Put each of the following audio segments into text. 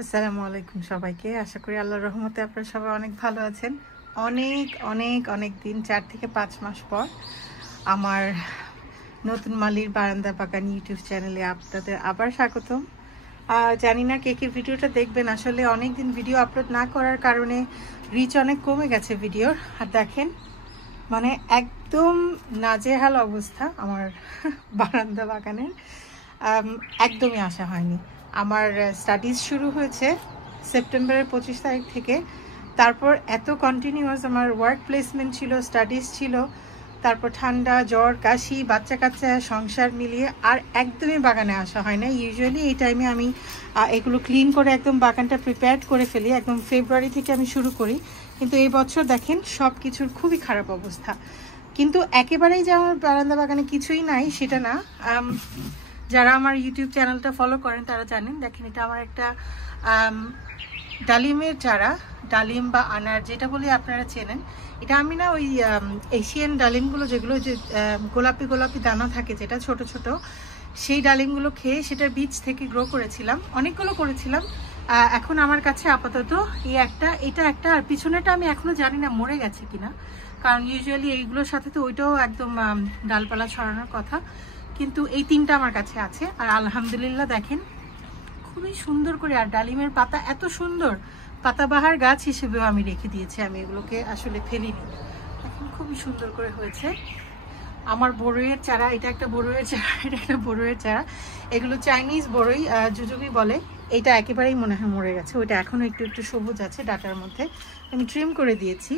আসসালামু আলাইকুম সবাইকে। আশা করি আল্লাহর রহমতে আপনারা সবাই অনেক ভালো আছেন। অনেক অনেক অনেক দিন 4 থেকে 5 মাস পর আমার নতুন মালির বারান্দা বাগান ইউটিউব চ্যানেলে আপনাদের আবার স্বাগতম। জানি না কে কে ভিডিওটা দেখবেন। আসলে অনেক দিন ভিডিও আপলোড না করার কারণে রিচ অনেক কমে গেছে ভিডিওর। আর দেখেন মানে একদম নাজেহাল অবস্থা আমার বারান্দা বাগানের। একদমই আশা হয়নি। আমার স্টাডিজ শুরু হয়েছে সেপ্টেম্বরের 25 তারিখ থেকে। তারপর এত কন্টিনিউয়াস আমার ওয়ার্ক প্লেসমেন্ট ছিল, স্টাডিজ ছিল, তারপর ঠান্ডা, জ্বর, কাশি, বাচ্চা কাচ্চা, সংসার মিলিয়ে আর একদমই বাগানে আসা হয় না। ইউজুয়ালি এই টাইমে আমি এগুলো ক্লিন করে একদম বাগানটা প্রিপেয়ার করে ফেলি। একদম ফেব্রুয়ারি থেকে আমি শুরু করি, কিন্তু এই বছর দেখেন সব কিছুর খুবই খারাপ অবস্থা। কিন্তু একেবারেই যে আমার বারান্দা বাগানে কিছুই নাই সেটা না। যারা আমার ইউটিউব চ্যানেলটা ফলো করেন তারা জানেন। দেখেন এটা আমার একটা ডালিমের চারা, ডালিম বা আনার যেটা বলি আপনারা চেনেন। এটা আমি না ওই এশিয়ান ডালিমগুলো যেগুলো যে গোলাপি গোলাপি দানা থাকে যেটা ছোট ছোট, সেই ডালিমগুলো খেয়ে সেটার বীজ থেকে গ্রো করেছিলাম, অনেকগুলো করেছিলাম। এখন আমার কাছে আপাতত এটা একটা, আর পিছনেটা আমি এখনো জানি না মরে গেছে কিনা, কারণ ইউজুয়ালি এইগুলোর সাথে তো ওইটাও একদম ডালপালা ছড়ানোর কথা। কিন্তু এই তিনটা আমার কাছে আছে আর আলহামদুলিল্লাহ দেখেন খুবই সুন্দর করে। আর ডালিমের পাতা এত সুন্দর, পাতাবাহার গাছ হিসেবেও আমি রেখে দিয়েছি, আমি এগুলোকে আসলে ফেলিনি। এখন খুবই সুন্দর করে হয়েছে। আমার বড়ইয়ের চারা, এটা একটা বড়ইয়ের চারা, এটা একটা বড়ইয়ের চারা। এগুলো চাইনিজ বড়ই, জুজুবি বলে। এটা একেবারেই মনে হয় মরে গেছে, ওইটা এখনো একটু একটু সবুজ আছে ডাটার মধ্যে, আমি ট্রিম করে দিয়েছি।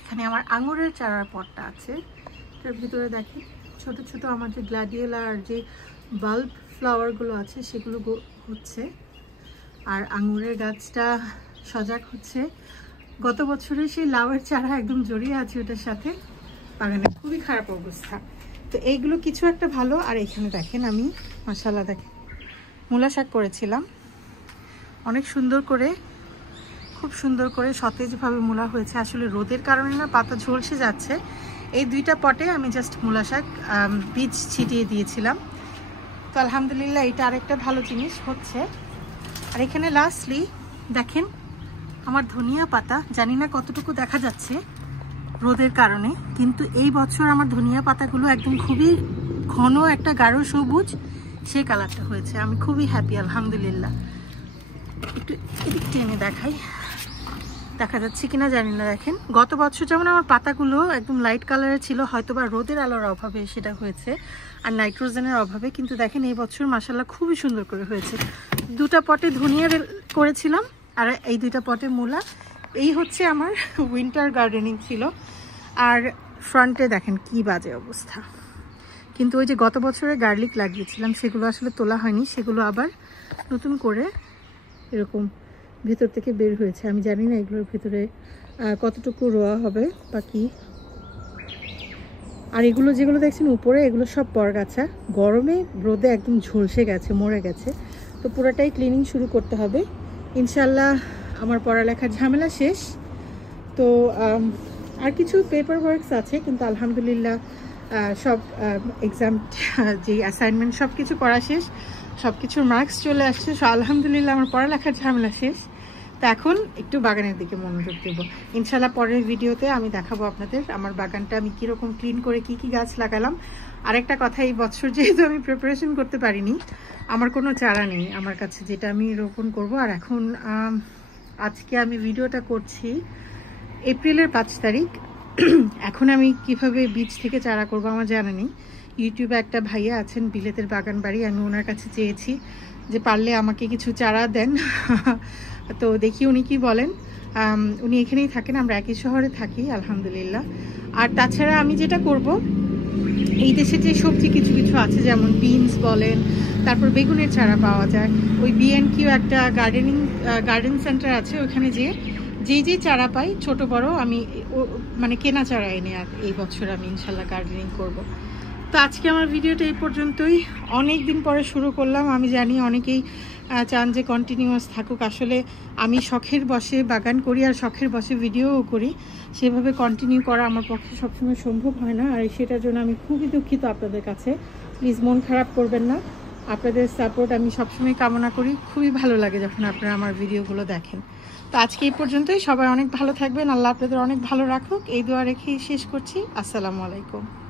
এখানে আমার আঙুরের চারার পটটা আছে, এটার ভিতরে দেখি ছোট ছোট আমার যে গ্ল্যাডিওলা আর যে বাল্ব ফ্লাওয়ারগুলো আছে সেগুলো হচ্ছে। আর আঙুরের গাছটা সজাগ হচ্ছে। গত বছরে সেই লাউয়ের চারা একদম জড়িয়ে আছে ওটার সাথে। বাগানে খুবই খারাপ অবস্থা। তো এইগুলো কিছু একটা ভালো। আর এখানে দেখেন আমি মাশাআল্লাহ দেখেন মূলা শাক করেছিলাম, অনেক সুন্দর করে, খুব সুন্দর করে সতেজভাবে মূলা হয়েছে। আসলে রোদের কারণে না পাতা ঝলসে যাচ্ছে। এই দুইটা পটে আমি জাস্ট মূলা শাক বীজ ছিটিয়ে দিয়েছিলাম। তো আলহামদুলিল্লাহ এটা আরেকটা ভালো জিনিস হচ্ছে। আর এখানে লাস্টলি দেখেন আমার ধনিয়া পাতা, জানি না কতটুকু দেখা যাচ্ছে রোদের কারণে, কিন্তু এই বছর আমার ধনিয়া পাতাগুলো একদম খুবই ঘন একটা গাঢ় সবুজ সেই কালারটা হয়েছে। আমি খুবই হ্যাপি আলহামদুলিল্লাহ। একটু এদিক টেনে দেখাই, দেখা যাচ্ছে কিনা জানি না। দেখেন গত বছর যেমন আমার পাতাগুলো একদম লাইট কালারের ছিল, হয়তো বা রোদের আলোর অভাবে সেটা হয়েছে আর নাইট্রোজেনের অভাবে, কিন্তু দেখেন এই বছর মাশাআল্লাহ খুবই সুন্দর করে হয়েছে। দুটা পটে ধনিয়া করেছিলাম আর এই দুইটা পটে মূলা। এই হচ্ছে আমার উইন্টার গার্ডেনিং ছিল। আর ফ্রন্টে দেখেন কি বাজে অবস্থা। কিন্তু ওই যে গত বছরে গার্লিক লাগিয়েছিলাম সেগুলো আসলে তোলা হয়নি, সেগুলো আবার নতুন করে এরকম ভেতর থেকে বের হয়েছে। আমি জানি না এগুলোর ভেতরে কতটুকু রোয়া হবে বাকি। আর এগুলো যেগুলো দেখছেন উপরে, এগুলো সব পরগাছা, গরমে রোদে একদম ঝলসে গেছে, মরে গেছে। তো পুরোটাই ক্লিনিং শুরু করতে হবে ইনশাল্লাহ। আমার পড়ালেখার ঝামেলা শেষ। তো আর কিছু পেপার ওয়ার্কস আছে, কিন্তু আলহামদুলিল্লাহ সব এক্সাম যে অ্যাসাইনমেন্ট সব কিছু করা শেষ, সব কিছুর মার্কস চলে আসছে। আলহামদুলিল্লাহ আমার পড়ালেখার ঝামেলা শেষ। তো এখন একটু বাগানের দিকে মনোযোগ দেবো ইনশাল্লাহ। পরের ভিডিওতে আমি দেখাবো আপনাদের আমার বাগানটা আমি কীরকম ক্লিন করে কি কি গাছ লাগালাম। আরেকটা কথা, এই বছর যেহেতু আমি প্রিপারেশন করতে পারিনি, আমার কোনো চারা নেই আমার কাছে যেটা আমি রোপণ করব। আর এখন আজকে আমি ভিডিওটা করছি এপ্রিলের 5 তারিখ। এখন আমি কিভাবে বীজ থেকে চারা করব আমার জানা নেই। ইউটিউবে একটা ভাইয়া আছেন বিলেতের বাগান বাড়ি, আমি ওনার কাছে চেয়েছি যে পারলে আমাকে কিছু চারা দেন। তো দেখি উনি কি বলেন। উনি এখানেই থাকেন, আমরা একই শহরে থাকি আলহামদুলিল্লাহ। আর তাছাড়া আমি যেটা করব, এই দেশে যে সবজি কিছু কিছু আছে যেমন বিনস বলেন, তারপর বেগুনের চারা পাওয়া যায়। ওই BNQ একটা গার্ডেন সেন্টার আছে, ওখানে যেই চারা পাই ছোট বড় আমি মানে কেনা চারা এনে আর এই বছর আমি ইনশাল্লাহ গার্ডেনিং করব। তো আজকে আমার ভিডিওটা এই পর্যন্তই। অনেক দিন পরে শুরু করলাম, আমি জানি অনেকেই চান যে কন্টিনিউয়াস থাকুক। আসলে আমি শখের বসে বাগান করি আর শখের বসে ভিডিওও করি, সেভাবে কন্টিনিউ করা আমার পক্ষে সবসময় সম্ভব হয় না। আর সেটার জন্য আমি খুবই দুঃখিত আপনাদের কাছে, প্লিজ মন খারাপ করবেন না। আপনাদের সাপোর্ট আমি সবসময় কামনা করি। খুবই ভালো লাগে যখন আপনারা আমার ভিডিওগুলো দেখেন। তো আজকে এই পর্যন্তই। সবাই অনেক ভালো থাকবেন, আল্লাহ আপনাদের অনেক ভালো রাখুক, এই দোয়া রেখেই শেষ করছি। আসসালামু আলাইকুম।